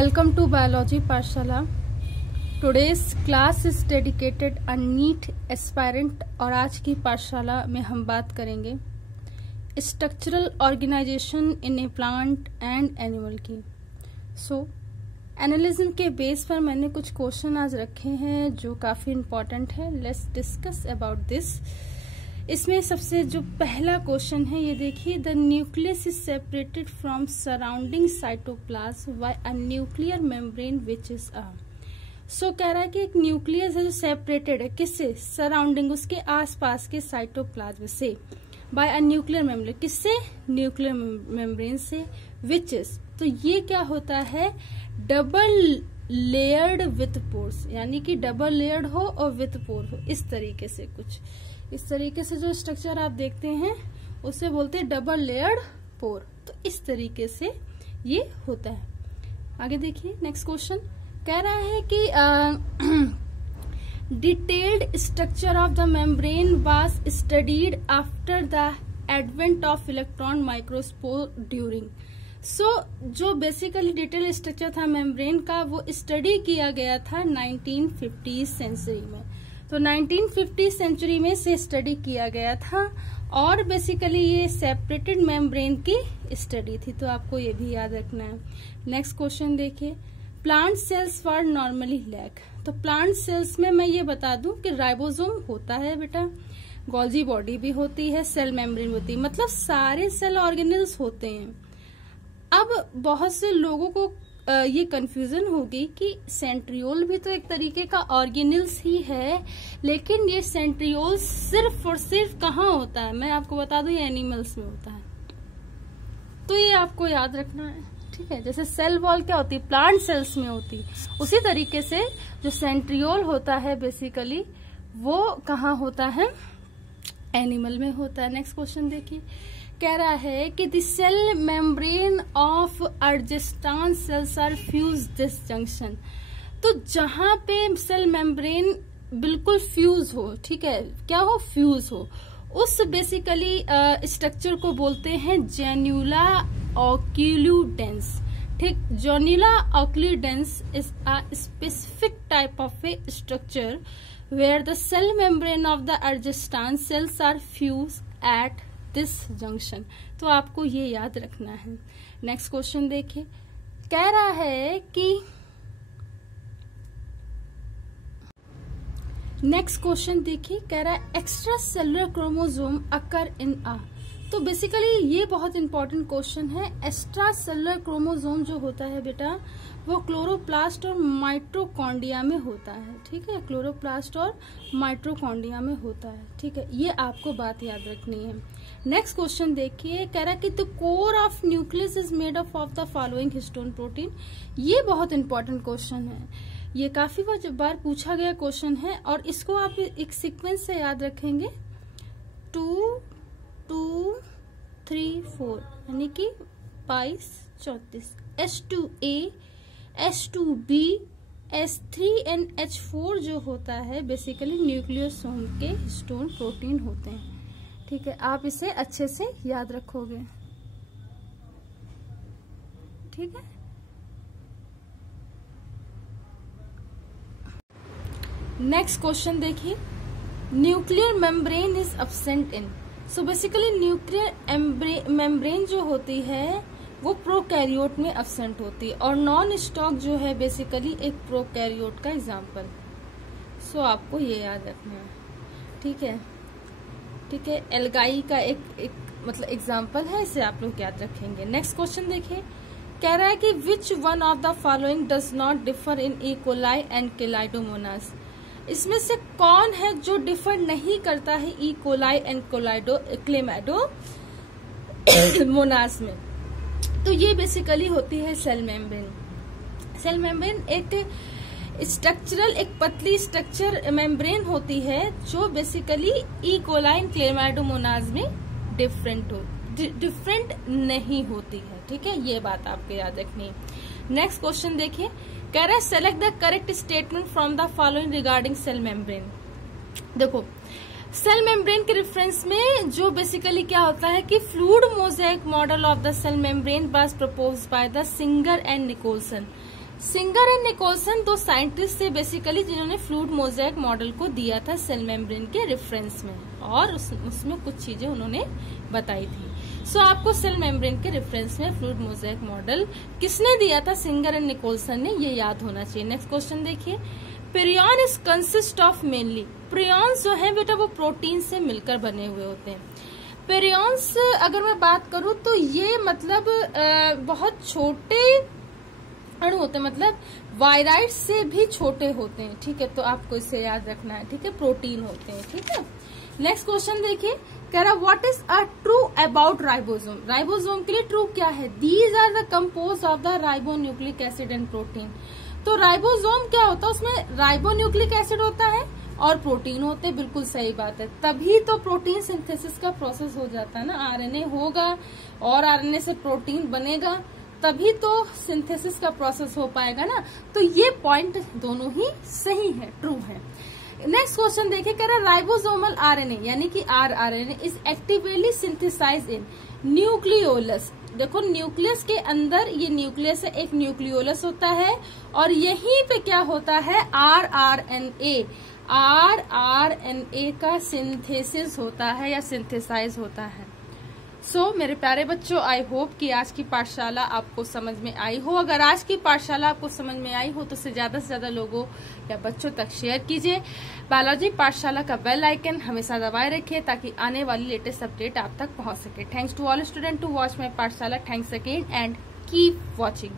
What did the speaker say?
Welcome to Biology Pathshala. Today's class is dedicated a NEET aspirant और आज की पाठशाला में हम बात करेंगे structural organisation in a plant and animal की। एनालिज्म के बेस पर मैंने कुछ क्वेश्चन आज रखे हैं जो काफी इम्पोर्टेंट है। Let's discuss about this. इसमें सबसे जो पहला क्वेश्चन है ये देखिए, the nucleus is separated from surrounding cytoplasm by a nuclear membrane which is a. So कह रहा है कि एक न्यूक्लियस है जो सेपरेटेड है किससे, सराउंडिंग उसके आसपास के साइटोप्लाज्म से, बाय अ न्यूक्लियर मेम्ब्रेन, किससे, न्यूक्लियर मेम्ब्रेन से, विच इज, तो ये क्या होता है, डबल लेयर्ड विथ पोर्स, यानी कि डबल लेयर्ड हो और विथ पोर हो। इस तरीके से कुछ इस तरीके से जो स्ट्रक्चर आप देखते हैं उसे बोलते हैं डबल लेयर्ड पोर। तो इस तरीके से ये होता है। आगे देखिए नेक्स्ट क्वेश्चन कह रहा है कि detailed structure of the membrane was studied after the advent of electron microscope during. जो बेसिकली डिटेल स्ट्रक्चर था मेम्ब्रेन का वो स्टडी किया गया था 1950 सेंचुरी में। तो 1950 सेंचुरी में से स्टडी किया गया था और बेसिकली ये सेपरेटेड मेम्ब्रेन की स्टडी थी। तो आपको ये भी याद रखना है। नेक्स्ट क्वेश्चन देखिए, प्लांट सेल्स वर नॉर्मली लैक। तो प्लांट सेल्स में मैं ये बता दूं कि राइबोसोम होता है बेटा, गोल्जी बॉडी भी होती है, सेल मेम्ब्रेन होती है, मतलब सारे सेल ऑर्गेनेल्स होते हैं। अब बहुत से लोगों को ये कंफ्यूजन होगी कि सेंट्रियोल भी तो एक तरीके का ऑर्गेनेल्स ही है, लेकिन ये सेंट्रियोल सिर्फ और सिर्फ कहाँ होता है, मैं आपको बता दूं ये एनिमल्स में होता है। तो ये आपको याद रखना है, ठीक है। जैसे सेल वॉल क्या होती है, प्लांट सेल्स में होती, उसी तरीके से जो सेंट्रियोल होता है बेसिकली वो कहाँ होता है, एनिमल में होता है। नेक्स्ट क्वेश्चन देखिए, कह रहा है कि द सेल मेम्ब्रेन ऑफ अर्जेस्टान cells are fuse this junction. तो जहां पे सेल मेम्ब्रेन बिल्कुल फ्यूज हो, ठीक है, क्या हो, फ्यूज हो, उस बेसिकली स्ट्रक्चर को बोलते हैं जेन्युला ऑक्यूलुडेंस। ठीक, zonula occludens is a specific type of a structure where the cell membrane of the अर्जेस्टान cells are fuse at this junction. तो आपको ये याद रखना है। नेक्स्ट क्वेश्चन देखिए, कह रहा है कि नेक्स्ट क्वेश्चन देखिए, कह रहा है एक्स्ट्रा सेलुलर क्रोमोसोम अकर इन अ। तो बेसिकली ये बहुत इंपॉर्टेंट क्वेश्चन है। एक्स्ट्रा सेलुलर क्रोमोसोम जो होता है बेटा वो क्लोरोप्लास्ट और माइटोकॉन्ड्रिया में होता है, ठीक है, क्लोरोप्लास्ट और माइटोकॉन्ड्रिया में होता है, ठीक है, ये आपको बात याद रखनी है। नेक्स्ट क्वेश्चन देखिए, कह रहा है कि the core of nucleus is made up of the following histone protein. ये बहुत इंपॉर्टेंट क्वेश्चन है, ये काफी बार पूछा गया क्वेश्चन है और इसको आप एक सीक्वेंस से याद रखेंगे, 2 2 3 4, यानी कि 22 34, H2A H2B H3 and H4 जो होता है बेसिकली न्यूक्लियोसोम के हिस्टोन प्रोटीन होते हैं, ठीक है। आप इसे अच्छे से याद रखोगे, ठीक है। नेक्स्ट क्वेश्चन देखिए, nuclear membrane is absent in. So basically nuclear membrane जो होती है वो प्रोकैरियोट में एब्सेंट होती है और नॉन स्टॉक जो है बेसिकली एक प्रोकैरियोट का एग्जाम्पल। सो आपको ये याद रखना है, ठीक है, ठीक है। एल्गाई का एक मतलब एग्जाम्पल है, इसे आप लोग याद रखेंगे। नेक्स्ट क्वेश्चन देखिए, कह रहा है कि which one of the following does not differ in E coli and Chlamydomonas. इसमें से कौन है जो डिफर नहीं करता है ई कोलाई एंड क्लेमाइडोमोनास में। तो ये बेसिकली होती है सेल मेम्ब्रेन। सेल मेम्ब्रेन एक स्ट्रक्चरल, एक पतली स्ट्रक्चर मेम्ब्रेन होती है जो बेसिकली ई कोलाई क्लेमाइडोमोनास में डिफरेंट नहीं होती है, ठीक है, ये बात आपको याद रखनी है। नेक्स्ट क्वेश्चन देखिए, कह रहा है select the correct statement from the following regarding cell membrane. देखो सेल मेम्ब्रेन के रेफरेंस में जो बेसिकली क्या होता है कि fluid mosaic model of the cell membrane was proposed by the Singer and Nicolson. Singer and Nicolson दो scientist थे बेसिकली जिन्होंने फ्लूइड मोज़ेक मॉडल को दिया था सेल मेम्ब्रेन के रेफरेंस में, और उसमें कुछ चीजें उन्होंने बताई थी। सो आपको सेल मेम्ब्रेन के रेफरेंस में फ्लूइड मोज़ेक मॉडल किसने दिया था? सिंगर एंड निकोलसन ने, ये याद होना चाहिए। नेक्स्ट क्वेश्चन देखिए, पेरियन इज कंसिस्ट ऑफ मेनली, पेरियंस जो है बेटा वो प्रोटीन से मिलकर बने हुए होते हैं। पेरियंस अगर मैं बात करूं तो ये मतलब बहुत छोटे अणु होते हैं, मतलब वायराइड से भी छोटे होते हैं, ठीक है, तो आपको इसे याद रखना है, ठीक है, प्रोटीन होते हैं, ठीक है। नेक्स्ट क्वेश्चन देखिए, कह रहा what is a true about ribosome, ribosome के लिए ट्रू क्या है? These are the compose of the ribonucleic acid and protein. तो राइबोसोम क्या होता है? उसमें राइबोन्यूक्लिक एसिड होता है और प्रोटीन होते हैं, बिल्कुल सही बात है, तभी तो प्रोटीन सिंथेसिस का प्रोसेस हो जाता है ना, आरएनए होगा और आरएनए से प्रोटीन बनेगा, तभी तो सिंथेसिस का प्रोसेस हो पाएगा ना। तो ये पॉइंट दोनों ही सही है, ट्रू है। नेक्स्ट क्वेश्चन देखिए, कह रहा राइबोसोमल आरएनए यानी कि rRNA is actively synthesize in nucleolus. देखो न्यूक्लियस के अंदर, ये न्यूक्लियस है, एक न्यूक्लियोलस होता है और यहीं पे क्या होता है? आरआरएनए, आरआरएनए का सिंथेसिस होता है या सिंथेसाइज होता है। सो मेरे प्यारे बच्चों, आई होप कि आज की पाठशाला आपको समझ में आई हो। अगर आज की पाठशाला आपको समझ में आई हो तो से ज्यादा लोगों या बच्चों तक शेयर कीजिए। बायोलॉजी पाठशाला का बेल आइकन हमेशा दबाए रखिए ताकि आने वाली लेटेस्ट अपडेट आप तक पहुंच सके। Thanks to all student to watch my Pathshala. Thanks again and keep watching.